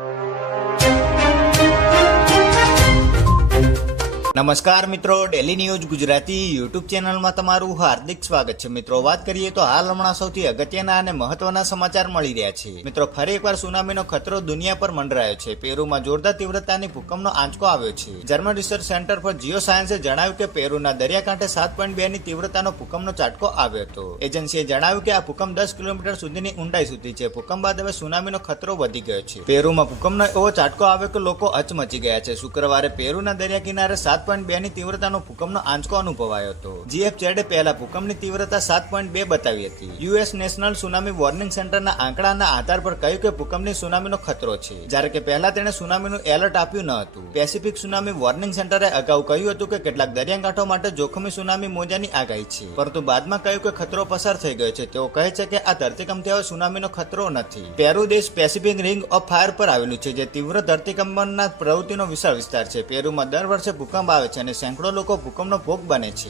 you. નમસ્કાર મિત્રો daily news Gujarati YouTube ચેનલમાં તમારું હાર્દિક સ્વાગત છે. મિત્રો, વાત કરીએ તો હાલ હમણાં સૌથી અગત્યના અને મહત્વના સમાચાર મળી રહ્યા છે. મિત્રો, ફરી એકવાર સુનામીનો ખતરો દુનિયા પર મંડરાયો છે. પેરુમાં જોરદાર તીવ્રતાની ભૂકંપનો આંચકો આવ્યો છે. German research centre for geo સાયન્સે જણાવ્યું કે પેરુના દરિયાકાંઠે સાત પોઈન્ટ બે ની તીવ્રતાનો ભૂકંપનો ચાટકો આવ્યો હતો. એજન્સીએ જણાવ્યું કે આ ભૂકંપ દસ કિલોમીટર સુધીની ઊંડાઈ સુધી છે. ભૂકંપ બાદ હવે સુનામીનો ખતરો વધી ગયો છે. પેરુમાં ભૂકંપનો એવો ચાટકો આવ્યો કે લોકો અચમચી ગયા છે. શુક્રવારે પેરુના દરિયા કિનારે સાત પોઈન્ટ બે ની તીવ્રતાનો ભૂકંપનો આંચકો અનુભવાયો હતો. જીએફઝેડે પહેલા ભૂકંપની તીવ્રતા સાત પોઈન્ટ બે બતાવી હતી. યુએસ નેશનલ સુનામી વોર્નિંગ સેન્ટરના આંકડાના આધાર પર કહ્યું કે ભૂકંપની સુનામીનો ખતરો છે. જ્યારે કે પહેલા તેણે સુનામીનું એલર્ટ આપ્યું ન હતું. પેસિફિક સુનામી વોર્નિંગ સેન્ટરે અગાઉ કહ્યું હતું કે કેટલાક દરિયાકાંઠો માટે જોખમી સુનામી મોજાની આગાહી છે. પરંતુ બાદમાં કહ્યું કે ખતરો પસાર થઈ ગયો છે. તેઓ કહે છે કે આ ધરતીકંપથી હવે સુનામીનો ખતરો નથી. પેરુ દેશ પેસિફિક રિંગ ઓફ ફાયર પર આવેલું છે, જે તીવ્ર ધરતીકંપના પ્રવૃત્તિનો વિશાળ વિસ્તાર છે. પેરુમાં દર વર્ષે ભૂકંપ આવે છે અને સેંકડો લોકો ભૂકંપનો ભોગ બને છે.